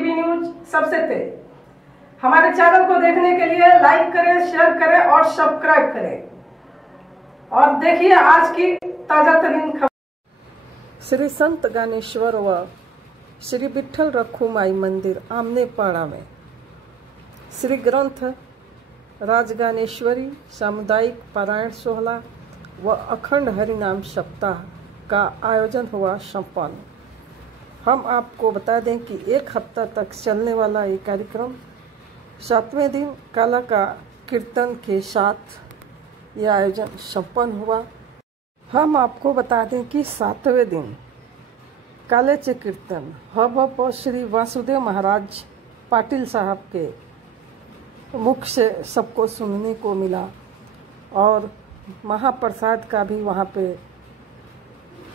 TV news सबसे तेज। हमारे चैनल को देखने के लिए लाइक करें, शेयर करें और सब्सक्राइब करें और देखिए आज की ताजा तरीन खबर। श्री संत ज्ञानेश्वर व श्री विठ्ठल रखुमाई मंदिर आमनेपाड़ा में श्री ग्रंथ राजज्ञानेश्वरी सामुदायिक पारायण सोहला व अखंड हरिनाम सप्ताह का आयोजन हुआ संपन्न। हम आपको बता दें कि एक हफ्ता तक चलने वाला ये कार्यक्रम 7वें दिन काला का कीर्तन के साथ यह आयोजन संपन्न हुआ। हम आपको बता दें कि 7वें दिन कालेचे कीर्तन हब श्री वासुदेव महाराज पाटिल साहब के मुख से सबको सुनने को मिला और महाप्रसाद का भी वहाँ पे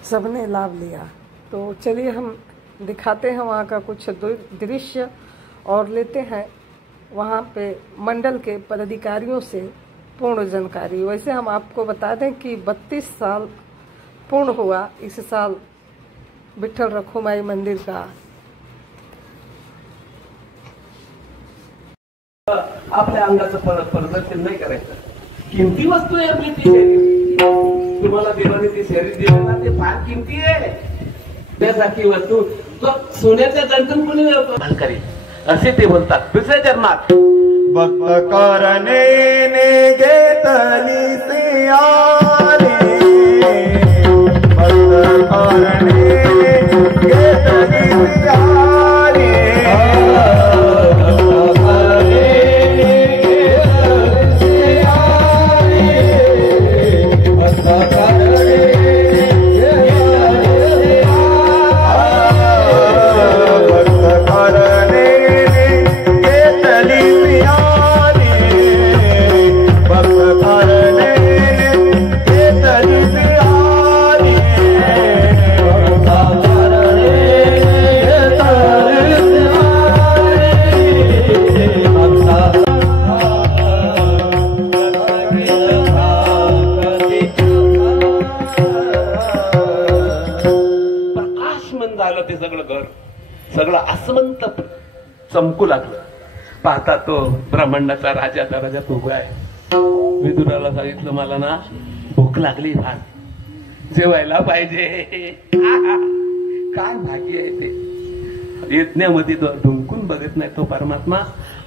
सबने लाभ लिया। तो चलिए हम दिखाते हैं वहाँ का कुछ दृश्य और लेते हैं वहाँ पे मंडल के पदाधिकारियों से पूर्ण जानकारी। वैसे हम आपको बता दें कि 32 साल पूर्ण हुआ इस साल विठ्ठल रखुमाई मंदिर का। आपल्या अंगाचं प्रदर्शन नाही करायचं। किमती वस्तू आहे आपली ती शरीर। तुम्हाला देवाने ते शरीर दिलं ना ते फार किमती आहे। त्यासाठी वस्तू तो सोन्याच्या गंठन कोणी व्यापार करेल असे ते बोलतात। दुसऱ्या जन्मात भक्त करणे घेतली सियाने भक्त करणे घेतली सियाने सगळं आसमंत चमकू लागलं। पाहता तो ब्रह्मांडाचा राजा दराजात उभा आहे। विदुराला सांगितलं मला ना भूक लागली फार, जेवायला पाहिजे। काय भाग्य आहे ते। यज्ञामध्ये तो ढुंकून बघत नाही तो परमात्मा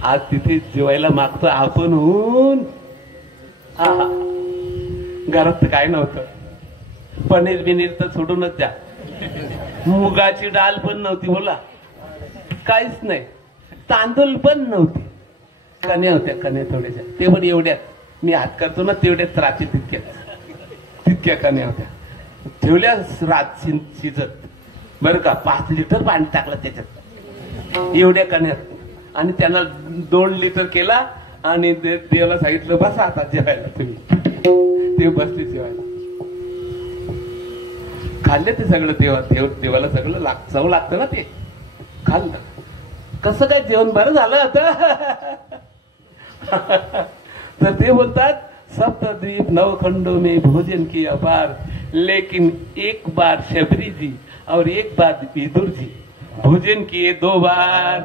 आज तिथे जेवायला मागतो आपण होऊन। घरात काय नव्हतं, पनीर बिनीर तर सोडूनच द्या, मुगाची डाल पण नव्हती, बोला काहीच नाही, तांदूळ पण नव्हते, कण्या होत्या, कण्या थोड्याशा, ते पण एवढ्यात मी हात करतो ना तेवढ्याच त्राची तितक्या कण्या होत्या, ठेवल्या रात शिजत बरं का। 5 लिटर पाणी टाकलं त्याच्यात एवढ्या कण्यात आणि त्यांना 2 लिटर केला आणि देवाला सांगितलं बसा आता जेवायला तुम्ही। ते बसले जेवायला, खाल्ले ते सगळं। देवाला सगळं चव लागतं ना ते, खाल्लं। कसं काय जेवण बरं झालं आता। तर ते बोलतात सप्तद्वीप नवखंडों में भोजन की अपार, लेकिन एक बार शबरी जी और एक बार विदुर जी भोजन किए 2 बार।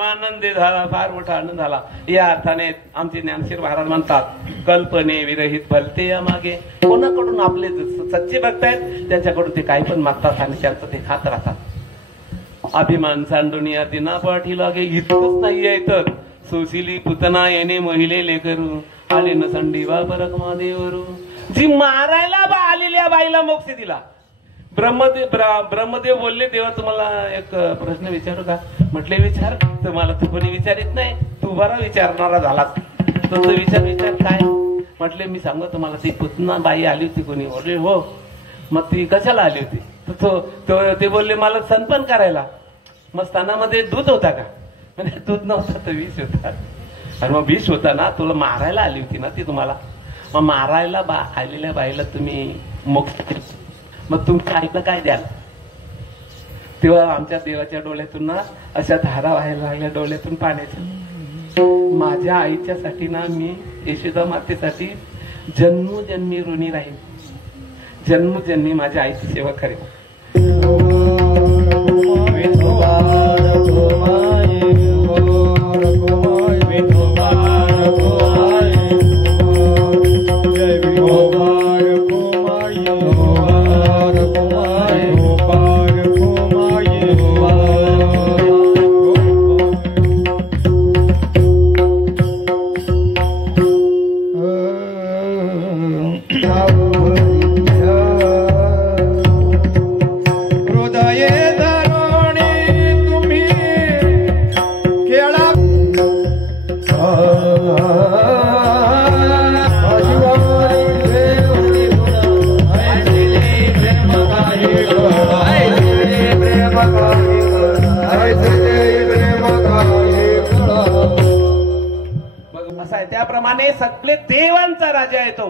आनंद झाला, फार मोठा आनंद झाला। या अर्थाने आमचे ज्ञानशीर महाराज म्हणतात कल्पने विरहित भलते या मागे। कोणाकडून आपले सच्चे भक्त आहेत त्यांच्याकडून ते काही पण मागतात आणि त्यांचं ते खात राहतात। अभिमान सांडून या दिना पाठी लागे इतकंच नाहीये तर सुशिली पुतना येणे महिले लेकरू आले न संडीवा परक महादेवरू। जी मारायला आलेल्या बाईला मोक्ष दिला। ब्रह्मदेव बोलले देवा तुम्हाला एक प्रश्न विचारू का? म्हटले विचार। तुम्हाला तू कोणी विचारित नाही, तू बरा विचारणारा झालास, तुझं विचार काय? म्हटले मी सांगू तुम्हाला, ती पुतना बाई आली होती कोणी? बोलले हो। मग ती कशाला आली होती? ते बोलले मला स्तनपान करायला। मग स्तनामध्ये दूध होता का? म्हणजे दूध नव्हता तर विष होता। आणि मग विष होता ना, तुला मारायला आली होती ना ती तुम्हाला। मग मारायला आलेल्या बाईला तुम्ही मोक्ष, मग तुमच्या आईला काय द्याल? तेव्हा आमच्या देवाच्या डोळ्यातून ना अशा धारा व्हायला लागल्या डोळ्यातून पाण्याच्या। माझ्या आईच्यासाठी ना मी यशोदा मातेसाठी जन्मोजन्मी ऋणी राहील, जन्मोजन्मी माझ्या आईची सेवा करेन। नावाने सगळे देवांचा राजा आहे तो.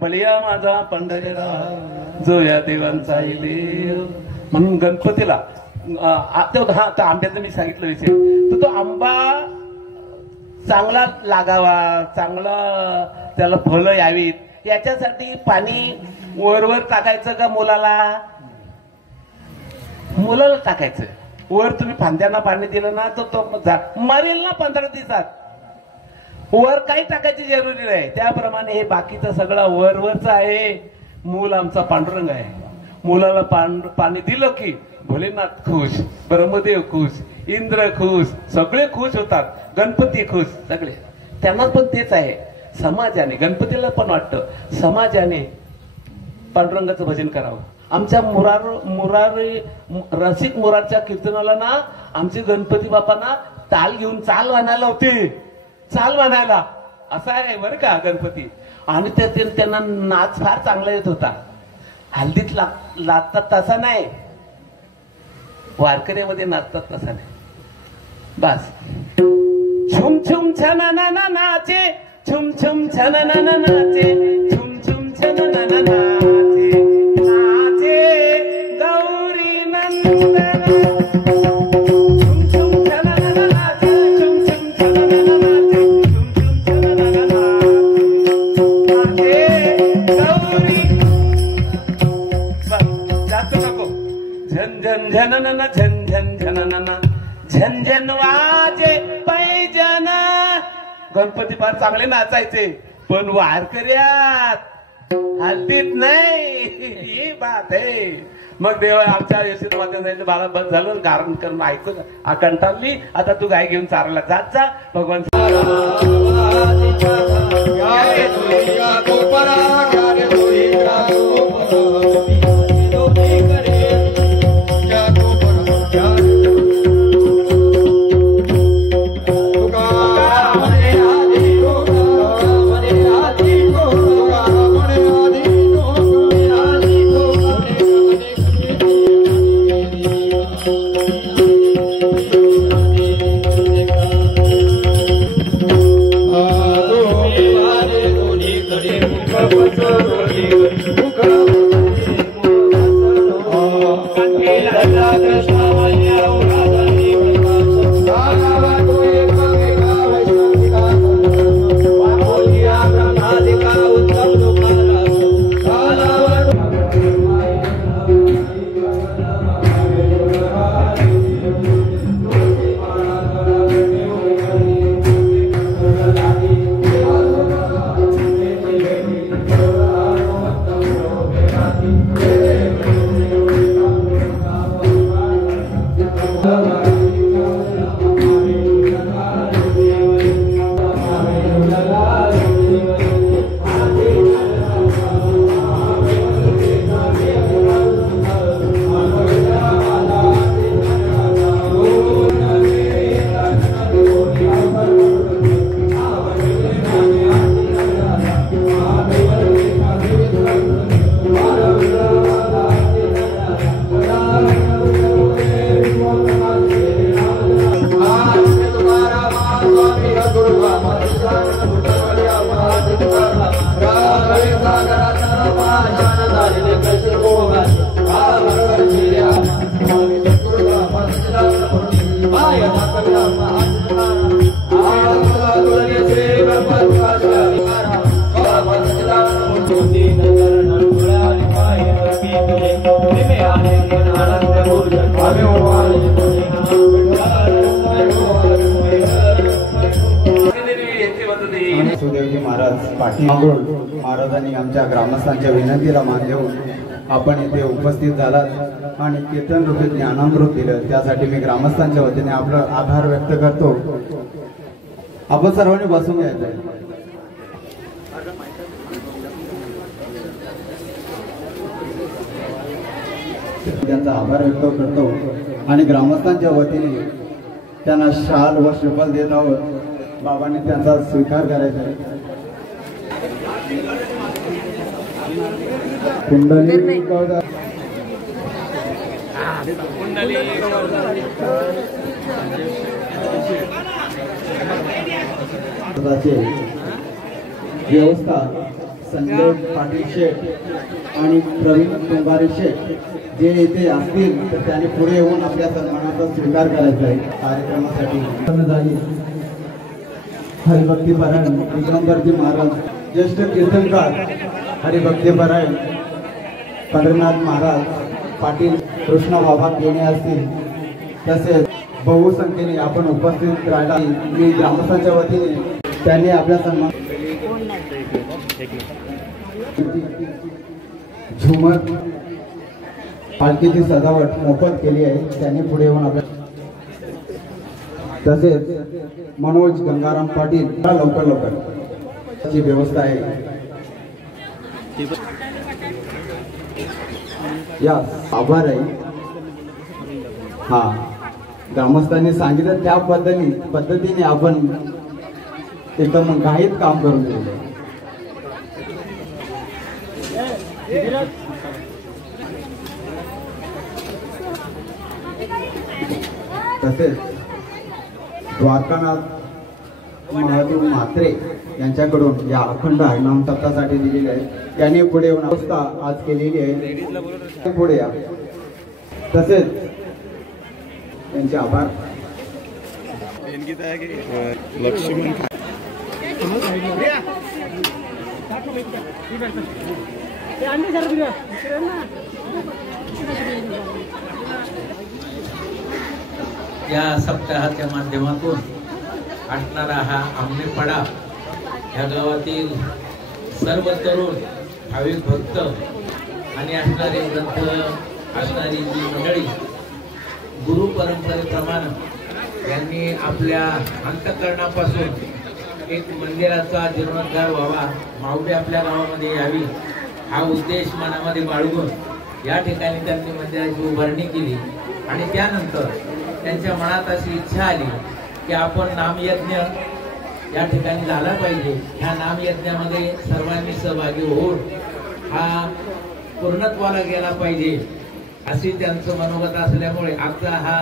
बलिया माझा पंढरीराव जो या देवांचा आहे देव. म्हणून गणपतीला त्या आंब्याचं मी सांगितलं विषय, तर तो आंबा चांगला लागावा, चांगला त्याला फळं यावीत याच्यासाठी पाणी वर टाकायचं का मुलाला टाकायचं. वर तुम्ही फांद्यांना पाणी दिलं ना तर तो मरेल ना 15 दिवसात. वर काही टाकायची जरुरी नाही. त्याप्रमाणे हे बाकीचं सगळं वरवरच आहे. मूल आमचा पांडुरंग आहे. मुलाला पाणी दिलं की भोलेनाथ खुश, ब्रह्मदेव खुश, इंद्र खुश, सगळे खुश होतात. गणपती खुश, सगळे. त्यांना पण तेच आहे. समाजाने गणपतीला पण वाटतं समाजाने पांडुरंगाचं भजन करावं. आमच्या रसिक मुरारच्या कीर्तनाला ना आमचे गणपती बापांना ताल घेऊन चाल वाणायला होते. चाल वाणायला असा आहे बरं का गणपती. आणि त्यांना नाच फार चांगला येत होता. हल्दीत लाजतात तसा नाही, वारकऱ्यामध्ये नाचतात तसा नाही. बस छुम छुम छना ना नाचे, छुम छुम छना ना नाचे, छुम छुम छना ना नाचे, नाचे गौरी नंदन. छुम छुम छना ना नाचे, छुम छुम छना ना नाचे, छुम छुम छना ना नाचे, गौरी. जास्त नको. झन झन झननना झन झन झननना झन झन वाजे पैजन. गणपती फार चांगले नाचायचे पण वारकऱ्यात हल्दीत नाही. ही बात आहे. मग देव आमच्या यशोद मातेचं बाळा बंद झालं गारण करून ऐकून कंटाळली. आता तू गाय घेऊन चारायला जात जा. भगवान सुदेवजी महाराज पाठीमागून महाराजांनी आमच्या ग्रामस्थांच्या विनंतीला मान देऊन आपण इथे उपस्थित झालात आणि कीर्तन रूपी ज्ञानामृत दिलं त्यासाठी मी ग्रामस्थांच्या वतीने आपलं आभार व्यक्त करतो. आपण सर्वांनी बसून घ्यायचं. त्यांचा आभार व्यक्त करतो आणि ग्रामस्थांच्या वतीने त्यांना शाल व श्रीफल देत आहोत. बाबांनी त्यांचा स्वीकार करायचा आहे. कुंडली व्यवस्था संजय पाटील शेठ आणि प्रवीण कुंभारे शेठ जे येथे असतील तर त्याने पुढे येऊन आपल्या सन्मानाचा स्वीकार करायचा आहे। कार्यक्रमासाठी हरिभक्तीपरायण दिगंबरजी महाराज, ज्येष्ठ कीर्तनकार हरिभक्तीपरायण पंढरीनाथ महाराज पाटील कृष्णा बाबा केणे असतील, तसेच बहुसंख्येने आपण उपस्थित राहिला। मी ग्रामस्थांच्या वतीने त्यांनी आपल्या सन्मान झुमर पालखीची सजावट मोफत केली आहे, त्यांनी पुढे येऊन आपल्या तसेच मनोज गंगाराम पाटील लवकर लवकर ची व्यवस्था आहे। या आभार आहे। हा ग्रामस्थांनी सांगितलं त्या पद्धतीने आपण एकदम घाईत काम करून दिलं। तसेच द्वारकानाथ महादेव म्हात्रे यांच्याकडून या अखंड हरिनाम सप्ताहासाठी दिलेली आहे, त्यांनी पुढे येऊन अवस्था आज केलेली आहे। पुढे या। तसेच त्यांचे आभार। लक्ष्मण या सप्ताहाच्या माध्यमातून असणारा हा आमनेपाडा या गावातील सर्व तरुण भाविक भक्त आणि असणारे ग्रंथ असणारी जी मंडळी गुरु परंपरेप्रमाणे यांनी आपल्या अंतःकरणापासून एक मंदिराचा जीर्णोद्धार व्हावा, माऊली आपल्या गावामध्ये यावी हा उद्देश मनामध्ये बाळगून या ठिकाणी त्यांनी मंदिराची उभारणी केली। आणि त्यानंतर त्यांच्या मनात अशी इच्छा आली की आपण नामयज्ञ या ठिकाणी झाला पाहिजे, ह्या नामयज्ञामध्ये सर्वांनी सहभागी होऊन हा पूर्णत्वाला गेला पाहिजे अशी त्यांचं मनोगत असल्यामुळे आजचा हा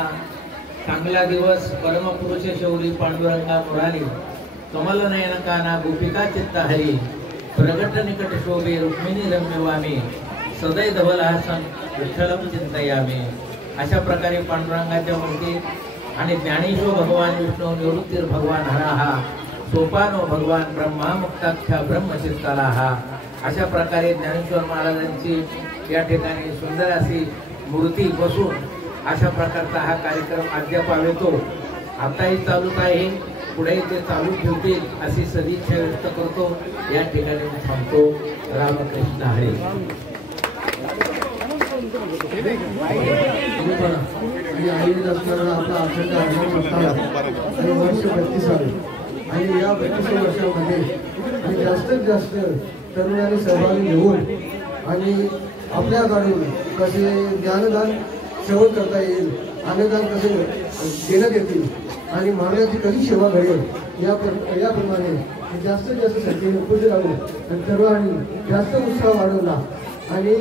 चांगला दिवस परमपुरुष शौरी पांडुरंगा मुरारी कमल नयन काना गोपिका चित्ता हरी प्रगट निकट शोभे रुक्मिणी रम्यवामी सदै धवलहासन विठ्ठलम चिंतयामी अशा प्रकारे पांडुरंगाच्या मूर्तीत आणि ज्ञानेश्वर भगवान विष्णू निवृत्तीर भगवान हरा हा सोपानो भगवान ब्रह्मा मुक्ताख्या ब्रह्मचित्ताला हा अशा प्रकारे ज्ञानेश्वर महाराजांची या ठिकाणी सुंदर अशी मूर्ती बसून अशा प्रकारचा हा कार्यक्रम अद्याप येतो। आताही चालूच आहे, पुढे ते चालू ठेवतील अशी सदिच्छा व्यक्त करतो। या ठिकाणी थांबतो। रामकृष्ण हरी। आणि या 32 वर्षामध्ये जास्तीत जास्त तरुणांनी सहभागी घेऊन आणि आपल्याकडून कसे ज्ञानदान सेवन करता येईल, अन्नदान कसे देण्यात येतील आणि महाराजांची कधी सेवा घडेल याप्रमाणे जास्तीत जास्त संख्येने उपस्थित राहून आणि सर्वांनी जास्त उत्साह वाढवला। आणि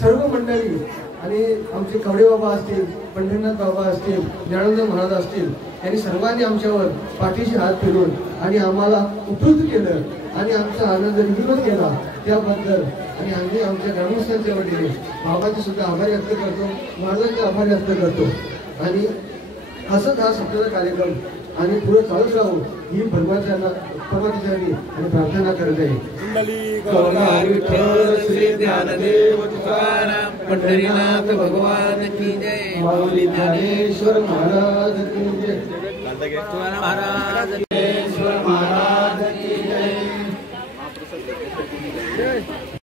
सर्व मंडळी आणि आमचे कवडे बाबा असतील, पंढरीनाथ बाबा असतील, ज्ञानोबा महाराज असतील, यांनी सर्वांनी आमच्यावर पाठीशी हात फिरवून आणि आम्हाला उपयुक्त केलं आणि आमचा आनंद द्विगुणित केला त्याबद्दल आणि आम्ही आमच्या ग्रामस्थांच्या वतीने बाबाचे सुद्धा आभार व्यक्त करतो, महाराजांचे आभार व्यक्त करतो। आणि असंच हा सप्ताहाचा कार्यक्रम आणि पुढे चालूच राहू ही परमात्म्याची आणि प्रार्थना करत आहे। श्री ज्ञानदेव तुकाराम पंढरीनाथ भगवान की जय। माऊली ज्ञानेश्वर महाराज की जय। महाराज ज्ञानेश्वर महाराज